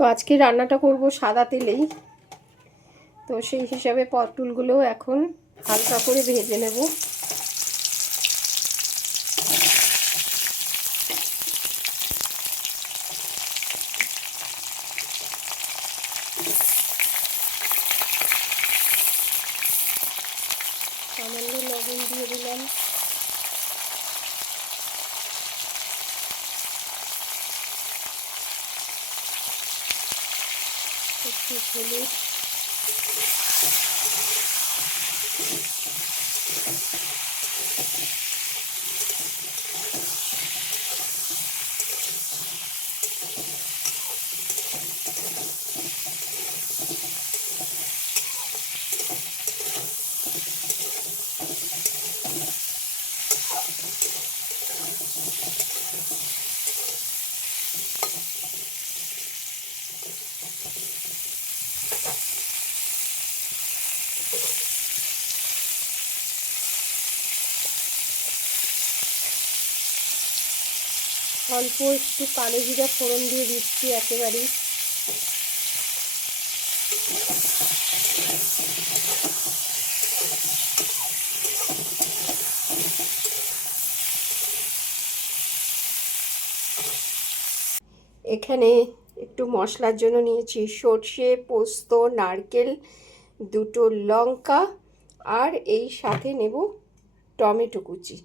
তো আজকে রান্নাটা করব সাদা তেলেই। তো সেই হিসাবে পটলগুলো এখন হালকা করে ভেজে নেব। সামান্য লবণ দিয়ে দিলাম, একটু হলুদ, অল্প একটু কালো জিরা ফোড়ন দিয়ে দিচ্ছি একেবারেই। এখানে একটু মশলার জন্য নিয়েছি সর্ষে, পোস্ত, নারকেল, দুটো লঙ্কা, আর এই সাথে নেব টমেটো কুচি।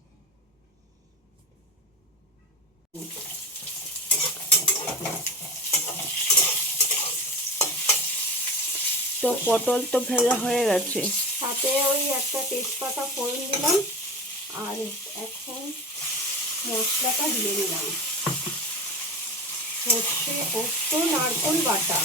তো পটল তো ভাজা হয়ে গেছে, সাথে ওই একটা তেজপাতা ফোড়ন দিলাম, আর এখন মশলাটা দিয়ে দিলাম সর্ষে, পোস্ত, নারকেল বাটা।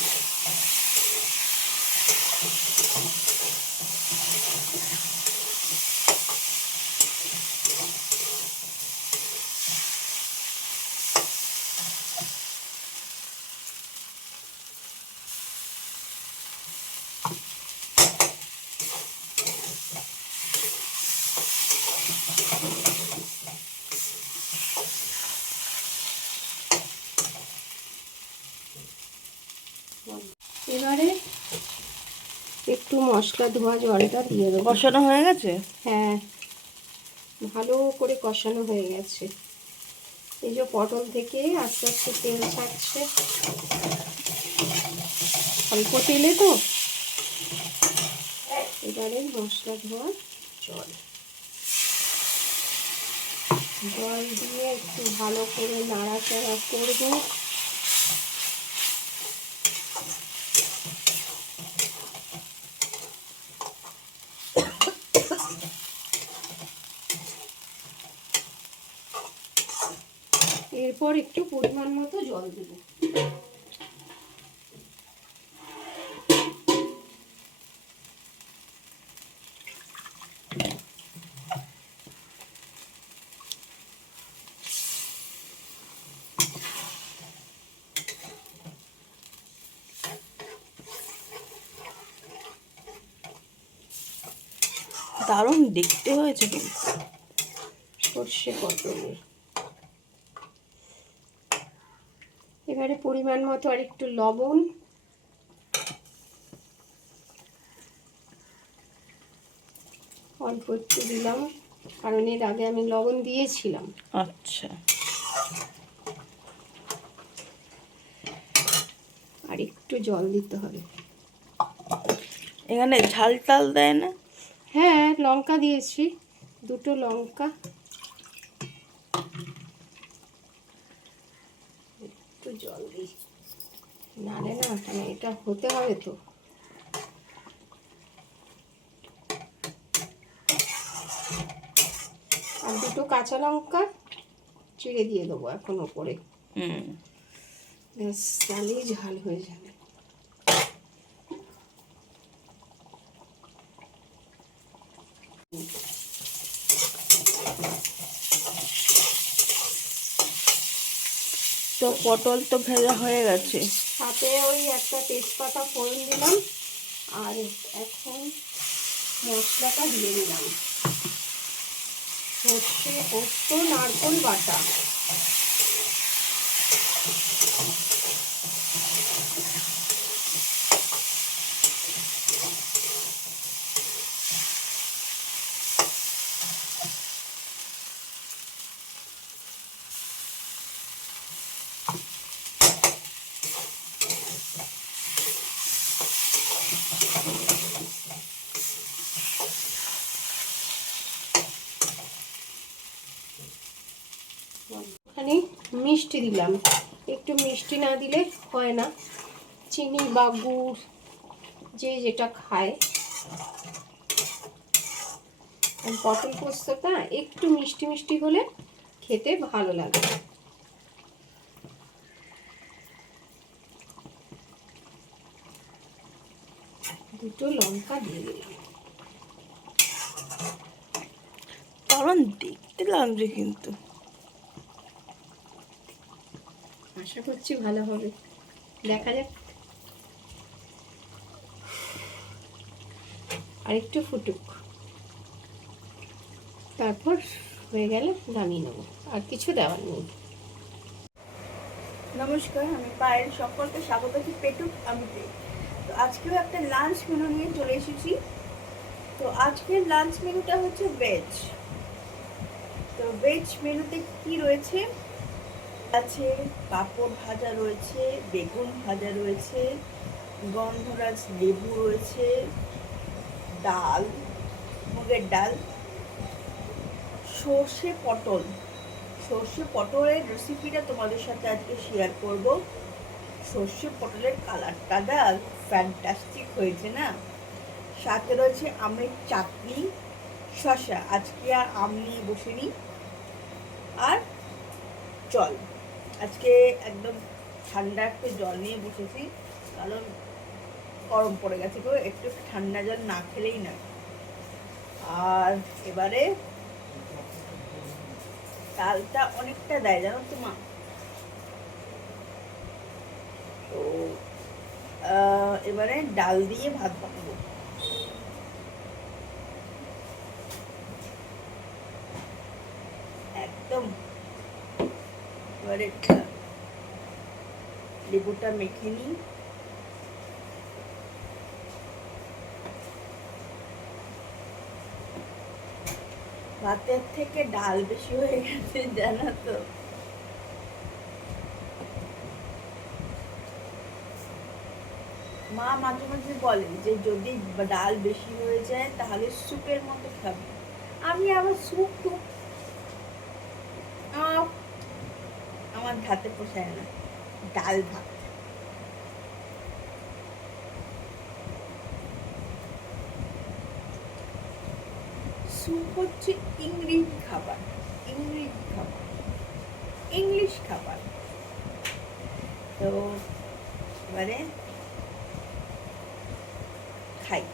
এবারে একটু মশলা ধোয়া জলটা দিয়ে দেবো। কষানো হয়ে গেছে? হ্যাঁ, ভালো করে কষানো হয়ে গেছে। এই যে পটল থেকে আস্তে আস্তে তেল ছাড়ছে, অল্প তেলে তো। এবারে মশলা ধোয়া জল দিয়ে একটু ভালো করে নাড়াচাড়া করবো। এরপর একটু পরিমাণ মতো জল দেব। দারুণ দেখতে হয়েছে কিন্তু সর্ষে পটলের। এবারে পরিমাণ মতো আর একটু লবণ, অল্প একটু দিলাম কারণ এর আগে আমি লবণ দিয়েছিলাম। আচ্ছা, আর একটু জল দিতে হবে। এখানে ঝাল টাল দেয় না? হ্যাঁ, লঙ্কা দিয়েছি, দুটো লঙ্কা। একটু জল দিই, নালে না মানে এটা হতে হবে তো। আর দুটো কাঁচা লঙ্কা চিড়ে দিয়ে দেবো এখন ওপরে। ব্যাস, তাহলেই ঝাল হয়ে যাবে। তো পটল তো ভাজা হয়ে গেছে, সাথে ওই একটা তেজপাতা ফোড়ন দিলাম, আর এখন মশলাটা দিয়ে দিলাম সর্ষে, পোস্ত, নারকেল বাটা। এখানে মিষ্টি দিলাম, একটু মিষ্টি না দিলে হয় না, চিনি বা গুড় যে যেটা খায়। পটল পোস্তটা একটু মিষ্টি মিষ্টি হলে খেতে ভালো লাগে। দুটো লঙ্কা দিয়ে দিলাম। কারণ দেখতে লাগছে কিন্তু, আশা করছি ভালো হবে, দেখা যাক। আর একটু ফুটুক, তারপর হয়ে গেলে নামিয়ে নেবো, আর কিছু দেওয়ার নেই। নমস্কার, আমি পায়েল, সকলকে স্বাগত আছি পেটুক আমিতে। তো আজকেও একটা লাঞ্চ মেনু নিয়ে চলে এসেছি। তো আজকের লাঞ্চ মেনুটা হচ্ছে ভেজ। তো ভেজ মেনুতে কি রয়েছে আছে, পাঁপড় ভাজা রয়েছে, বেগুন ভাজা রয়েছে, গন্ধরাজ লেবু রয়েছে, ডাল, মুগের ডাল, সর্ষে পটল। সর্ষে পটলের রেসিপিটা তোমাদের সাথে আজকে শেয়ার করব। সর্ষে পটলের কালারটা যা ফ্যান্টাস্টিক হয়েছে না। সাথে রয়েছে আমের চাটনি, শসা, আজকে আর আম নিয়ে বসিনি, আর জল। আজকে একদম ঠান্ডা একটু জল নিয়ে বসেছি, কারণ গরম পড়ে গেছে গো, একটু ঠান্ডা জল না খেলেই না। আর এবারে ডালটা অনেকটা দেয় জানো তো মা। তো এবারে ডাল দিয়ে ভাত বানাবো। একদম এবারে লেবুটা মেখে নিই। ভাতের থেকে ডাল বেশি হয়ে গেছে জানো তো। মা মাঝে মাঝে বলে যে যদি ডাল বেশি হয়ে যায় তাহলে স্যুপের মতো খাবি। আমি আবার স্যুপ টুপ আমার ধাতে পোষায় না, ডাল ভাত। স্যুপ হচ্ছে ইংরেজি খাবার, ইংরেজি খাবার, ইংলিশ খাবার। তো এবারে খাই।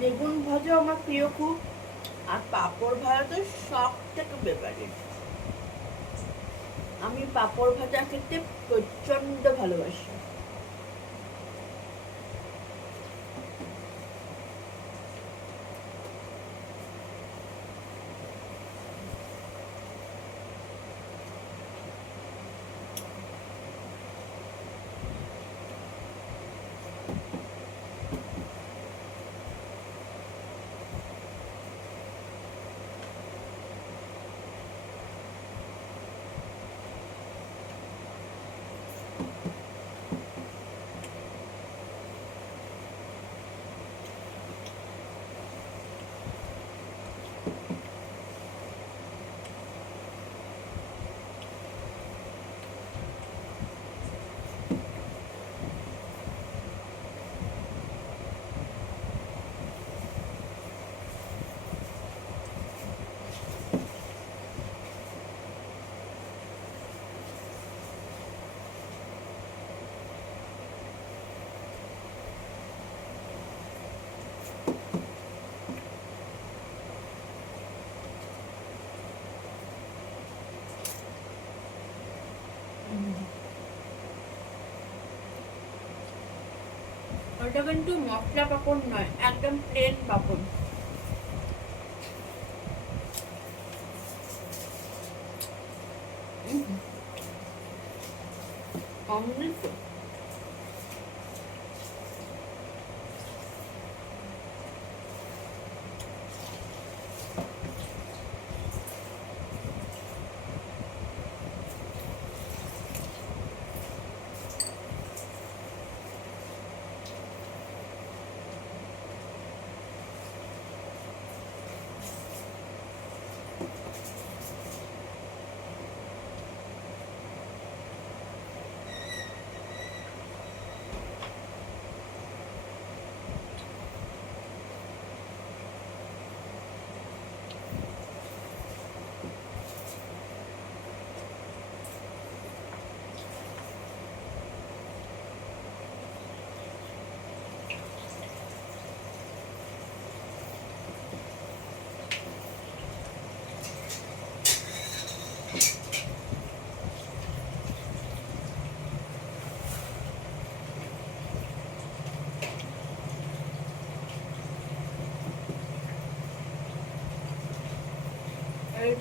বেগুন ভাজা আমার প্রিয় খুব, আর পাঁপড় ভাজা তো সব থেকে ফেভারিট। আমি পাঁপড় ভাজা খেতে প্রচন্ড ভালোবাসি। ওটা কিন্তু মশলা পাঁপড় নয়, একদম প্লেন পাঁপড়। অমৃত।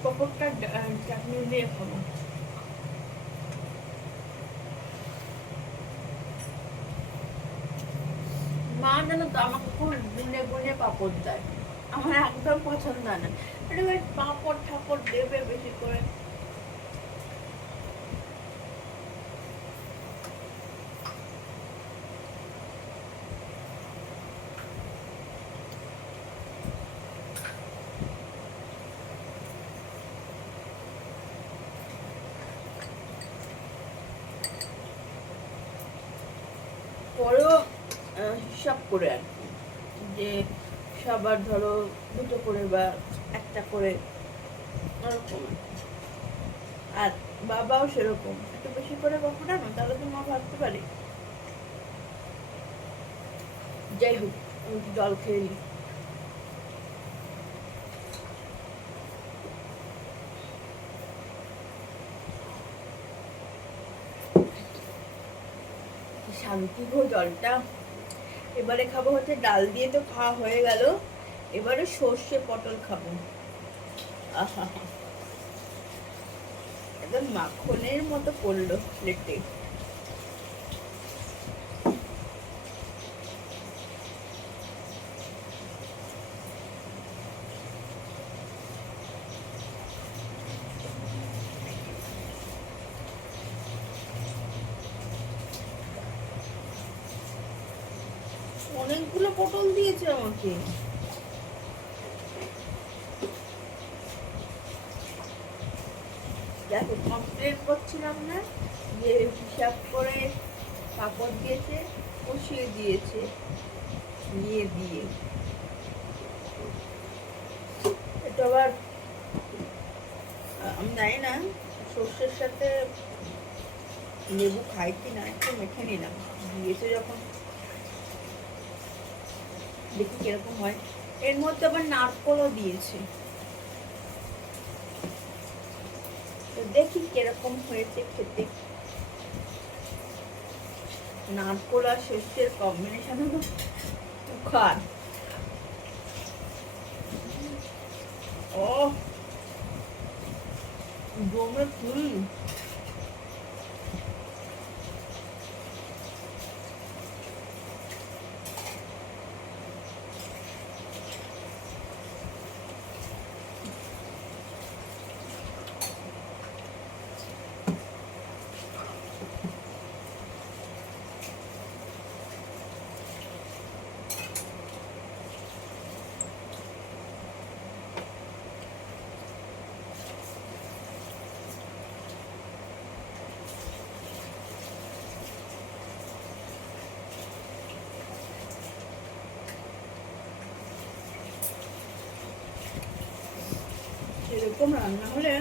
পাঁপড়টা চাটনি দিয়ে খাবো। মা জানো তো আমাকে খুব গুনে গুনে পাঁপড় দেয়, আমার একদম পছন্দ না। এটা বেশ পাঁপড় ঠাপড় দেবে বেশি করে। পরেও হিসাব করে আর কি, যে সবার ধরো দুটো করে বা একটা করে ওরকম। আর বাবাও সেরকম, একটু বেশি করে পাপড় আনো তাহলে তো মা ভাবতে পারি। যাই হোক, আমি একটু জল খেয়ে নিই। শান্তি গো জলটা। এবারে খাবো হচ্ছে ডাল দিয়ে, তো খাওয়া হয়ে গেল, এবারে সর্ষে পটল খাবো। আহা, একদম মাখনের মতো পড়লো প্লেটে। অনেকগুলো পটল দিয়েছে আমাকে। দেখো কমপ্লেন করছিলাম না যে হিসাব করে পাপড় দিয়েছে, কষিয়ে দিয়েছে নিয়ে দিয়ে। এটা আবার আমি জানি না সর্ষের সাথে লেবু খাই কি না, একটু মেখে নিলাম, দিয়েছে যখন দেখি কিরকম হয়। এর মধ্যে আবার নারকলও দিয়েছে, তো দেখি কিরকম হয়েছে খেতে। নারকোল আর সর্ষের কম্বিনেশন হলো তুখার। ও জমে ফুল। এরকম রান্না হলে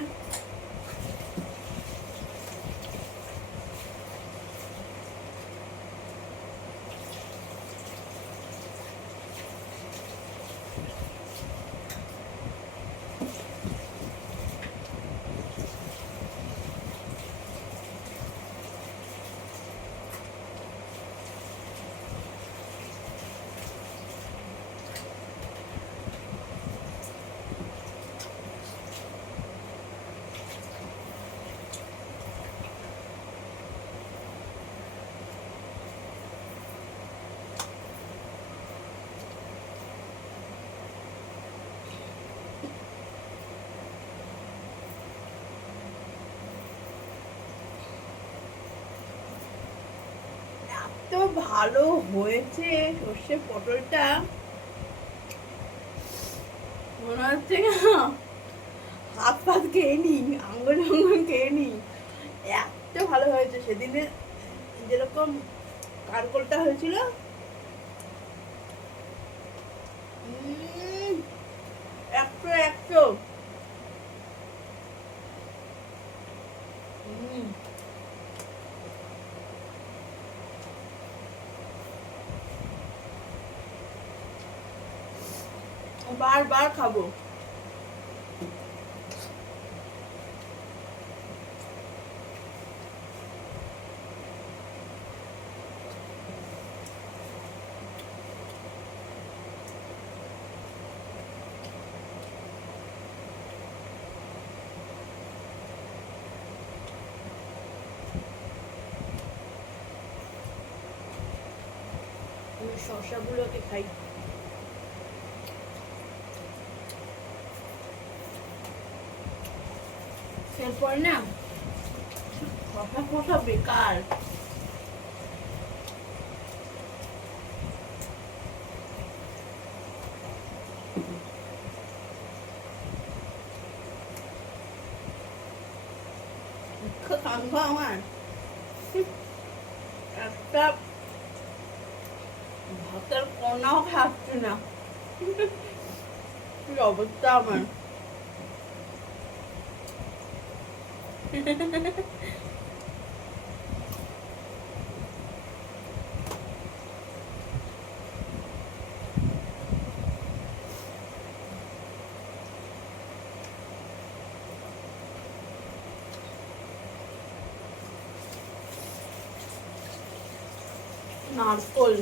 এত ভালো হয়েছে সর্ষে পটলটা, মনে হচ্ছে হাত পাত খেয়ে নি, আঙ্গুল আঙ্গুল খেয়ে নি, এত ভালো হয়েছে। সেদিনে যেরকম কারকলটা হয়েছিল, একশো একশো। বারবার খাবো। শসাগুলোকে খাই। এরপর না শসা ফসা বেকার। কাঙ্গ আমার একটা ভাতের কণাও খাচ্ছি না, কি অবস্থা আমার। নারকোল,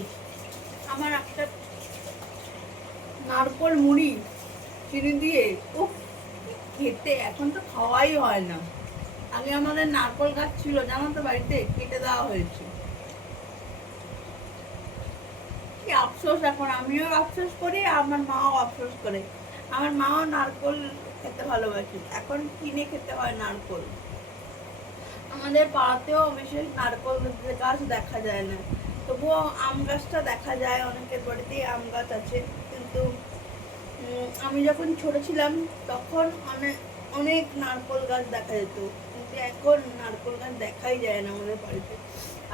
আমার একটা নারকোল মুড়ি চিনি দিয়ে ও খেতে, এখন তো খাওয়াই হয় না। আগে আমাদের নারকোল গাছ ছিল জানো তো, বাড়িতে কেটে দেওয়া হয়েছে। কি আফসোস, এখন আমিও আফসোস করি, আমার মাও আফসোস করে। আমার মাও নারকোল খেতে ভালোবাসে, এখন কিনে খেতে হয় নারকোল। আমাদের পাড়াতেও বিশেষ নারকোল গাছ দেখা যায় না, তবুও আম গাছটা দেখা যায়, অনেকের বাড়িতেই আম গাছ আছে। কিন্তু আমি যখন ছোট ছিলাম তখন অনেক অনেক নারকোল গাছ দেখা যেত, কিন্তু এখন নারকোল গাছ দেখাই যায় না আমাদের বাড়িতে।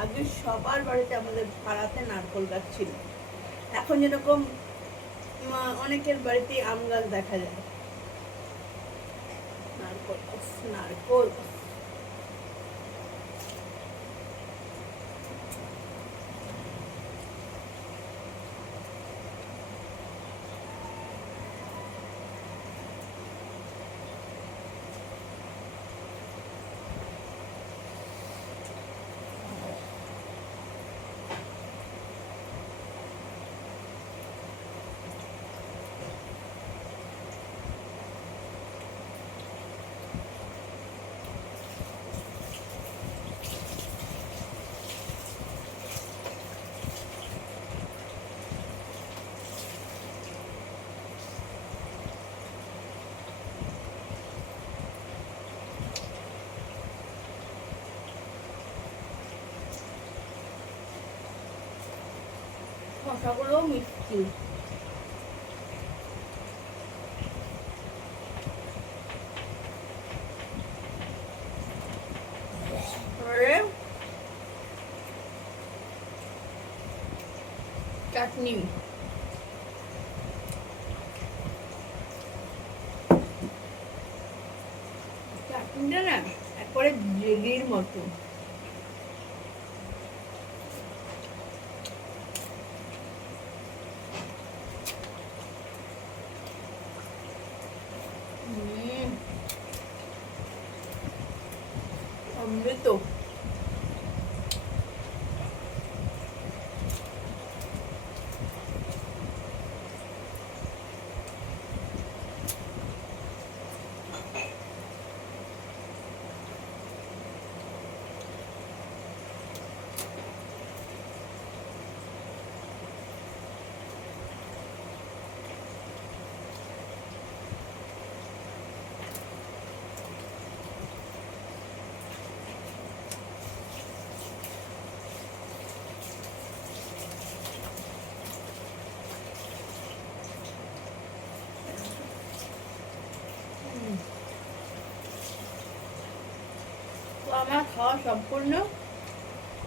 আগে সবার বাড়িতে আমাদের পাড়াতে নারকোল গাছ ছিল, এখন যেরকম অনেকের বাড়িতে আম গাছ দেখা যায়। নারকোল নারকোল শসাগুলো মিষ্টি। চাটনি, চাটনিটা না একবারে জেলির মতো। অমৃত। তো আমার খাওয়া সম্পূর্ণ।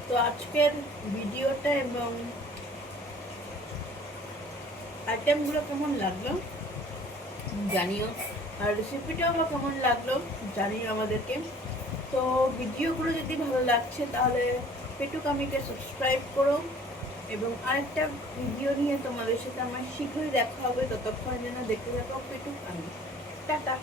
তো আজকের ভিডিওটা এবং আইটেমগুলো কেমন লাগলো জানিও, আর রেসিপিটাও আমার কেমন লাগলো জানিও আমাদেরকে। তো ভিডিওগুলো যদি ভালো লাগছে তাহলে পেটু কামিকে সাবস্ক্রাইব করো, এবং আরেকটা ভিডিও নিয়ে তোমাদের সাথে আমার শীঘ্রই দেখা হবে। ততক্ষণ যেন দেখতে থাকো পেটু কামি। টাটা।